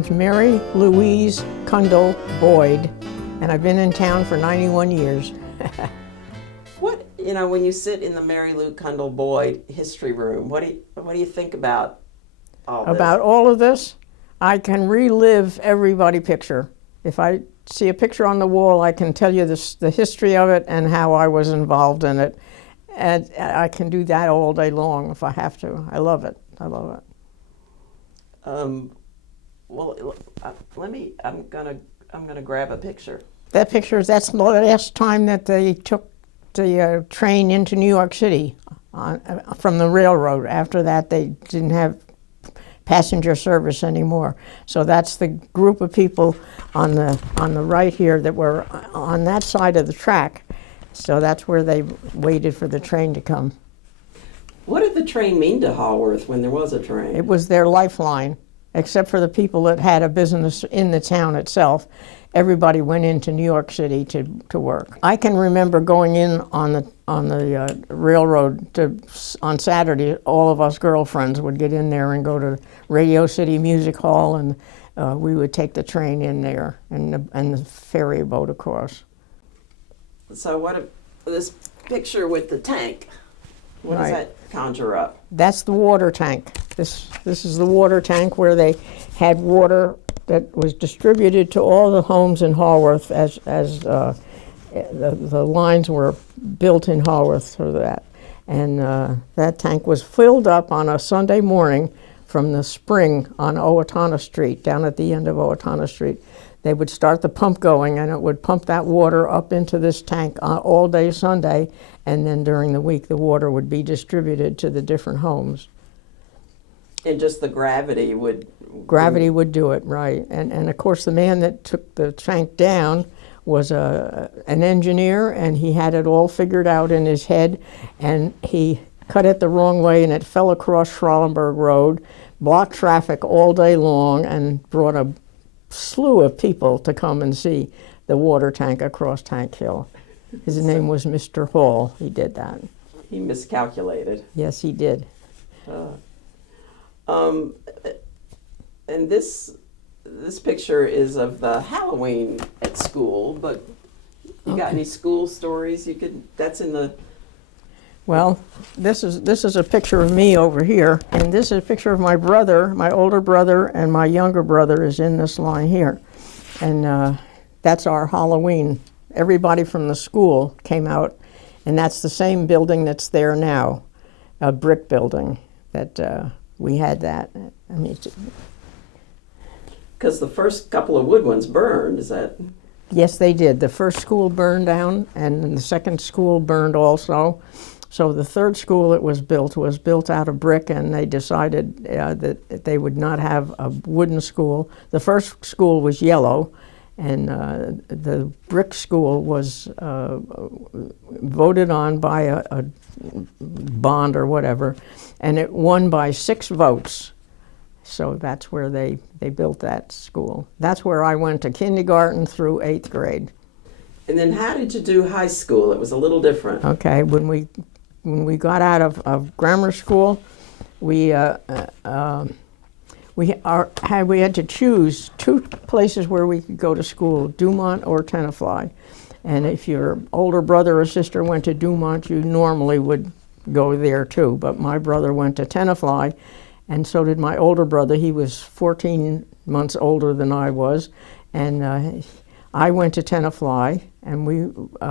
name's Mary Louise Cundall Boyd, and I've been in town for 91 years. When you sit in the Mary Lou Cundall Boyd history room, what do you think about all this? About all of this, I can relive everybody picture. If I see a picture on the wall, I can tell you the history of it and how I was involved in it. And I can do that all day long if I have to. I love it. I love it. I'm gonna grab a picture. That picture, that's the last time that they took the train into New York City from the railroad. After that, they didn't have passenger service anymore. So that's the group of people on the right here that were on that side of the track. So that's where they waited for the train to come. What did the train mean to Haworth when there was a train? It was their lifeline, except for the people that had a business in the town itself. Everybody went into New York City to work. I can remember going in on the railroad on Saturday. All of us girlfriends would get in there and go to Radio City Music Hall, and we would take the train in there and the ferry boat across. So this picture with the tank, what does that conjure up? That's the water tank. This is the water tank where they had water that was distributed to all the homes in Haworth as the lines were built in Haworth for that. And that tank was filled up on a Sunday morning from the spring on Owatonna Street, down at the end of Owatonna Street. They would start the pump going, and it would pump that water up into this tank all day Sunday, and then during the week the water would be distributed to the different homes. And just the gravity would... Gravity would do it, right. And of course the man that took the tank down was an engineer, and he had it all figured out in his head, and he cut it the wrong way and it fell across Schralenberg Road, blocked traffic all day long, and brought a slew of people to come and see the water tank across Tank Hill. His name was Mr. Hall. He did that. He miscalculated. Yes, he did. And this picture is of the Halloween at school, but you got any school stories that's in the... Well, this is a picture of me over here, and this is a picture of my brother, my older brother, and my younger brother is in this line here. And that's our Halloween. Everybody from the school came out, and that's the same building that's there now, a brick building that we had that. I mean, because the first couple of wood ones burned, is that? Yes, they did. The first school burned down, and the second school burned also. So the third school that was built out of brick, and they decided that they would not have a wooden school. The first school was yellow, and the brick school was voted on by a bond or whatever, and it won by 6 votes. So that's where they built that school. That's where I went to kindergarten through 8th grade. And then how did you do high school? It was a little different. Okay, when we got out of grammar school, we had to choose 2 places where we could go to school, Dumont or Tenafly. And if your older brother or sister went to Dumont, you normally would go there too. But my brother went to Tenafly, and so did my older brother. He was 14 months older than I was, and I went to Tenafly, and we,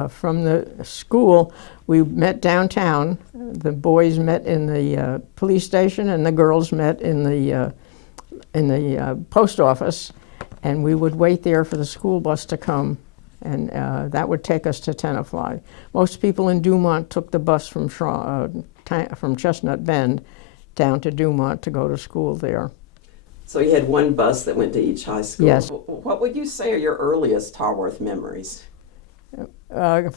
from the school, we met downtown. The boys met in the police station, and the girls met in the post office, and we would wait there for the school bus to come, and that would take us to Tenafly. Most people in Dumont took the bus from Chestnut Bend down to Dumont to go to school there. So you had one bus that went to each high school? Yes. What would you say are your earliest Haworth memories? Our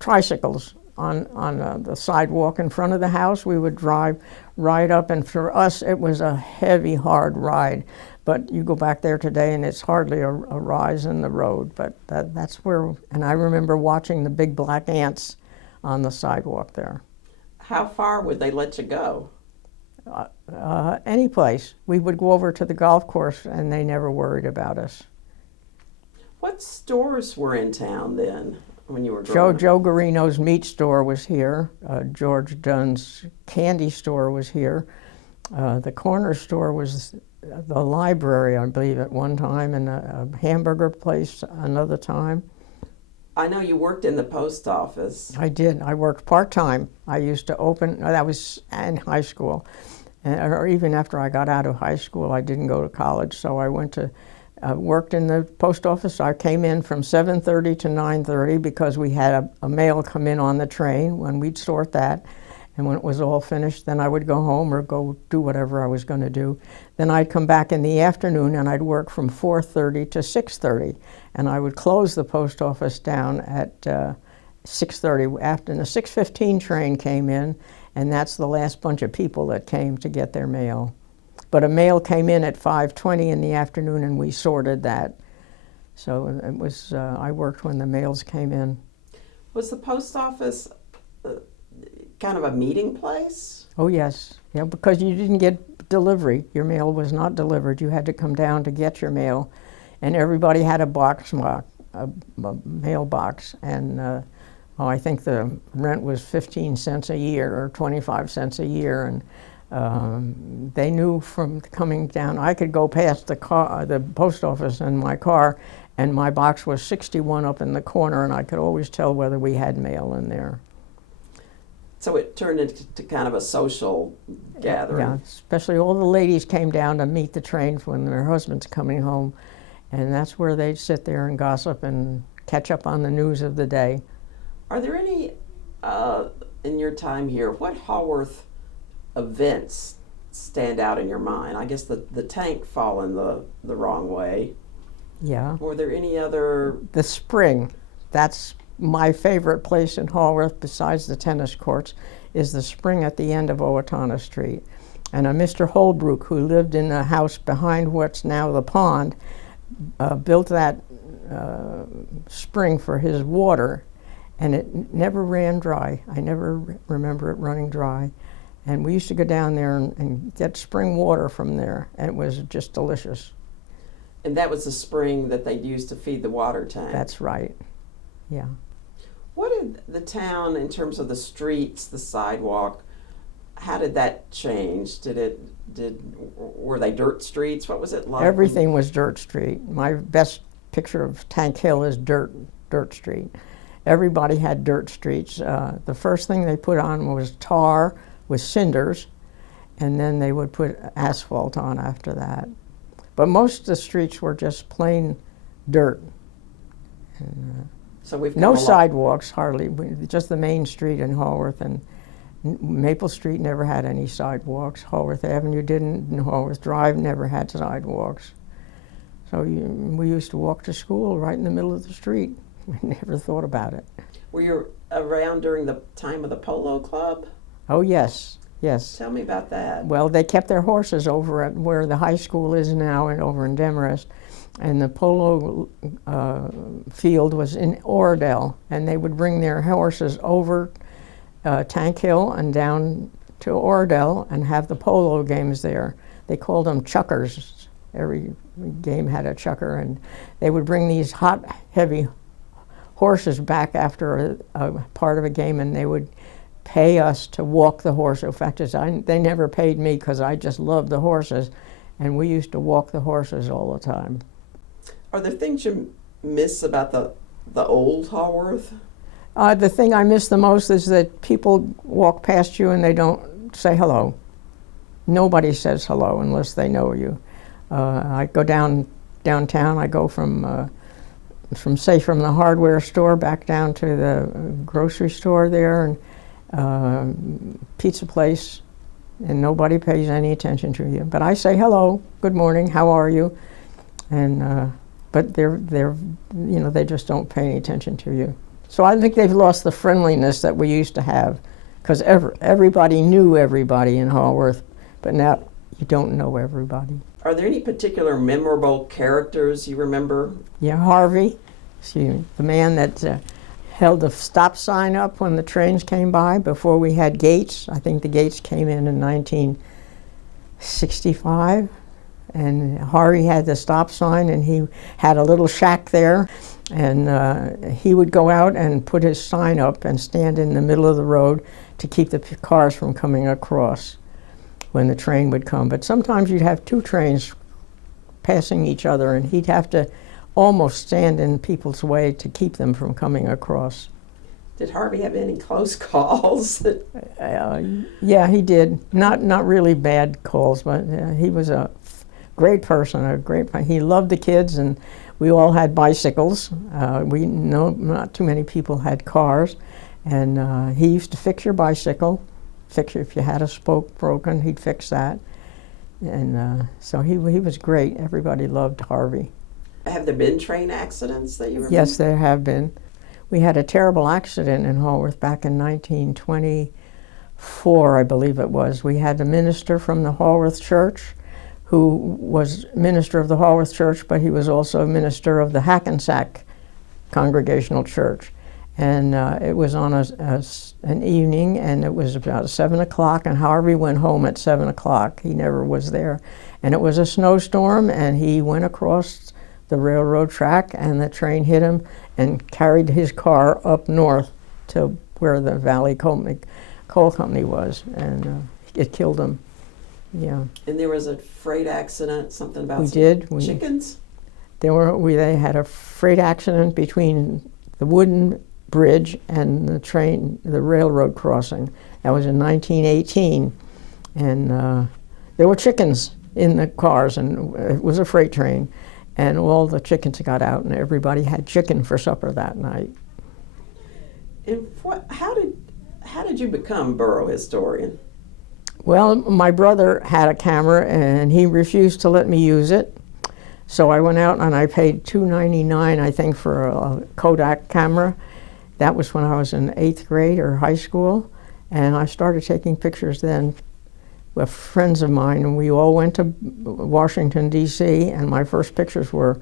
tricycles on the sidewalk in front of the house. We would drive right up, and for us it was a heavy, hard ride. But you go back there today and it's hardly a rise in the road. But that's where, and I remember watching the big black ants on the sidewalk there. How far would they let you go? Any place. We would go over to the golf course, and they never worried about us. What stores were in town then when you were growing up? Joe Garino's meat store was here. George Dunn's candy store was here. The corner store was the library, I believe, at one time, and a hamburger place another time. I know you worked in the post office. I did. I worked part-time. I used to open, that was in high school. Or even after I got out of high school, I didn't go to college, so I went to, worked in the post office. I came in from 7:30 to 9:30 because we had a mail come in on the train when we'd sort that. And when it was all finished, then I would go home or go do whatever I was going to do. Then I'd come back in the afternoon and I'd work from 4:30 to 6:30. And I would close the post office down at 6:30 after the 6:15 train came in, and that's the last bunch of people that came to get their mail. But a mail came in at 5:20 in the afternoon and we sorted that. So it was, I worked when the mails came in. Was the post office kind of a meeting place? Oh yes, yeah, because you didn't get delivery. Your mail was not delivered. You had to come down to get your mail, and everybody had a mailbox. And I think the rent was 15 cents a year or 25 cents a year, and they knew from coming down. I could go past the post office in my car, and my box was 61 up in the corner, and I could always tell whether we had mail in there. So it turned into kind of a social gathering. Yeah, especially all the ladies came down to meet the trains when their husbands coming home, and that's where they'd sit there and gossip and catch up on the news of the day. Are there any, in your time here, what Haworth events stand out in your mind? I guess the tank falling the wrong way. Yeah. Were there any other? The spring, that's my favorite place in Haworth, besides the tennis courts, is the spring at the end of Owatonna Street. And Mr. Holbrook, who lived in the house behind what's now the pond, built that spring for his water, and it never ran dry. I never remember it running dry. And we used to go down there and get spring water from there, and it was just delicious. And that was the spring that they'd used to feed the water tank? That's right, yeah. What did the town, in terms of the streets, the sidewalk, how did that change? Were they dirt streets? What was it like? Everything was dirt street. My best picture of Tank Hill is dirt street. Everybody had dirt streets. The first thing they put on was tar with cinders, and then they would put asphalt on after that. But most of the streets were just plain dirt. And, so we've no sidewalks, hardly, just the main street in Haworth, and Maple Street never had any sidewalks. Haworth Avenue didn't, and Haworth Drive never had sidewalks. So we used to walk to school right in the middle of the street. We never thought about it. Were you around during the time of the polo club? Oh yes, yes. Tell me about that. Well, they kept their horses over at where the high school is now and over in Demarest. And the polo field was in Oradell, and they would bring their horses over Tank Hill and down to Oradell and have the polo games there. They called them chuckers. Every game had a chucker, and they would bring these hot, heavy horses back after a part of a game, and they would pay us to walk the horse. In fact, they never paid me because I just loved the horses, and we used to walk the horses all the time. Are there things you miss about the old Haworth? The thing I miss the most is that people walk past you and they don't say hello. Nobody says hello unless they know you. I go downtown. I go from the hardware store back down to the grocery store there and pizza place, and nobody pays any attention to you. But I say hello, good morning, how are you? And but they just don't pay any attention to you. So I think they've lost the friendliness that we used to have, because everybody knew everybody in Haworth, but now you don't know everybody. Are there any particular memorable characters you remember? Yeah, Harvey, the man that held the stop sign up when the trains came by before we had gates. I think the gates came in 65. And Harvey had the stop sign, and he had a little shack there, and he would go out and put his sign up and stand in the middle of the road to keep the cars from coming across when the train would come. But sometimes you'd have two trains passing each other, and he'd have to almost stand in people's way to keep them from coming across. Did Harvey have any close calls? Yeah, he did. Not really bad calls, but he was a great person. He loved the kids, and we all had bicycles. Not too many people had cars, and he used to fix your bicycle. If you had a spoke broken, he'd fix that, and so he was great. Everybody loved Harvey. Have there been train accidents that you remember? Yes, there have been. We had a terrible accident in Haworth back in 1924, I believe it was. We had the minister from the Haworth Church, who was minister of the Haworth Church, but he was also minister of the Hackensack Congregational Church. And it was on an evening, and it was about 7 o'clock, and Harvey went home at 7 o'clock. He never was there. And it was a snowstorm, and he went across the railroad track, and the train hit him and carried his car up north to where the Valley Coal Company was, and it killed him. Yeah. And there was a freight accident, something about chickens? They had a freight accident between the wooden bridge and the railroad crossing. That was in 1918, and there were chickens in the cars, and it was a freight train. And all the chickens got out, and everybody had chicken for supper that night. And how did you become borough historian? Well, my brother had a camera, and he refused to let me use it. So I went out and I paid $2.99, I think, for a Kodak camera. That was when I was in 8th grade or high school, and I started taking pictures then with friends of mine, and we all went to Washington, D.C., and my first pictures were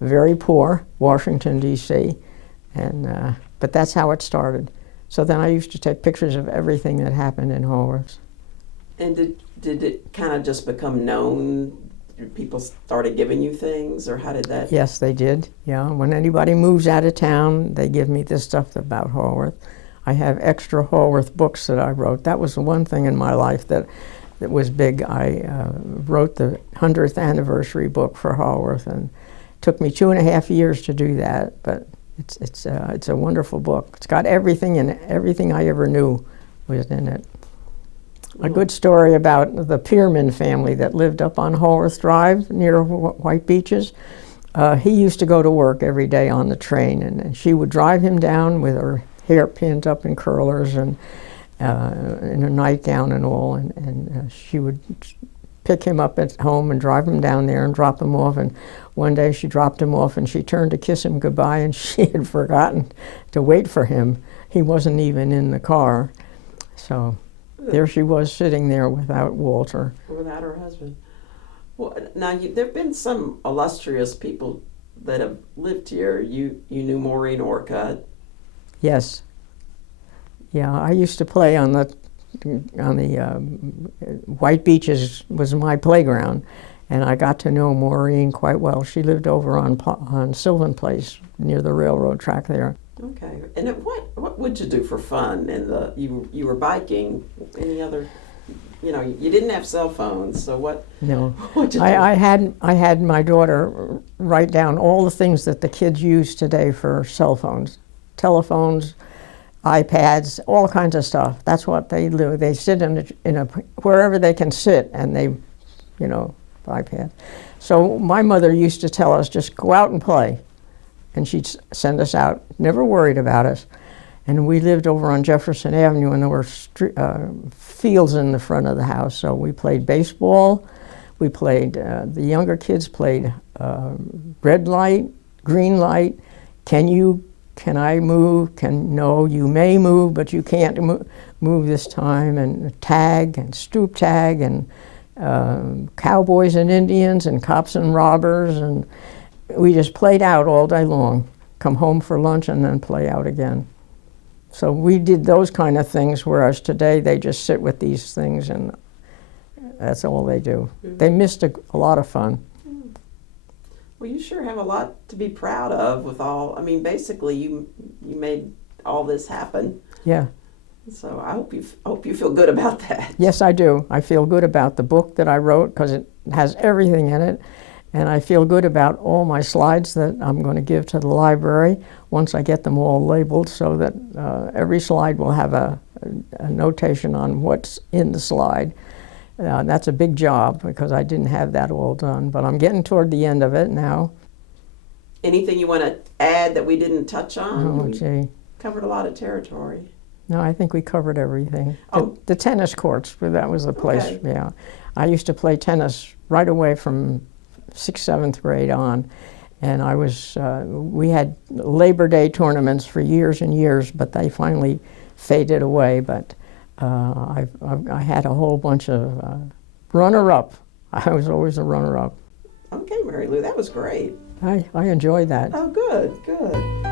very poor, Washington, D.C., and but that's how it started. So then I used to take pictures of everything that happened in Haworth. And did it kind of just become known? People started giving you things, or how did that? Yes, they did, yeah. When anybody moves out of town, they give me this stuff about Haworth. I have extra Haworth books that I wrote. That was the one thing in my life that was big. I wrote the 100th anniversary book for Haworth, and it took me 2.5 years to do that, but it's a wonderful book. It's got everything in it. Everything I ever knew was in it. A good story about the Pierman family that lived up on Haworth Drive near White Beaches. He used to go to work every day on the train, and she would drive him down with her hair pinned up in curlers and in a nightgown and all, and she would pick him up at home and drive him down there and drop him off. And one day she dropped him off, and she turned to kiss him goodbye, and she had forgotten to wait for him. He wasn't even in the car. So there she was sitting there without Walter. Without her husband. Well, now there have been some illustrious people that have lived here. You knew Maureen Orcutt. Yes. Yeah, I used to play on the White Beaches was my playground, and I got to know Maureen quite well. She lived over on Sylvan Place near the railroad track there. Okay. And what would you do for fun? You were biking. Any other? You didn't have cell phones, so what? No. What'd you do? I had my daughter write down all the things that the kids use today for cell phones, telephones, iPads, all kinds of stuff. That's what they do. They sit in a wherever they can sit, and they, iPad. So my mother used to tell us, just go out and play, and she'd send us out, never worried about us. And we lived over on Jefferson Avenue, and there were fields in the front of the house. So we played baseball. We played, the younger kids played red light, green light. Can I move? No, you may move, but you can't move this time. And tag and stoop tag and cowboys and Indians and cops and robbers. And we just played out all day long. Come home for lunch and then play out again. So we did those kind of things, whereas today they just sit with these things and That's all they do. They missed a lot of fun. Well, you sure have a lot to be proud of with all, I mean, basically you made all this happen. Yeah. So I hope you feel good about that. Yes, I do. I feel good about the book that I wrote because it has everything in it. And I feel good about all my slides that I'm going to give to the library once I get them all labeled, so that every slide will have a notation on what's in the slide. That's a big job because I didn't have that all done, but I'm getting toward the end of it now. Anything you want to add that we didn't touch on? Oh, We gee. covered a lot of territory. No, I think we covered everything. Oh. The tennis courts, that was the place, Okay. yeah. I used to play tennis right away from 6th, 7th grade on. And we had Labor Day tournaments for years and years, but they finally faded away. But I had a whole bunch of runner-up. I was always a runner-up. Okay, Mary Lou, that was great. I enjoyed that. Oh, good, good.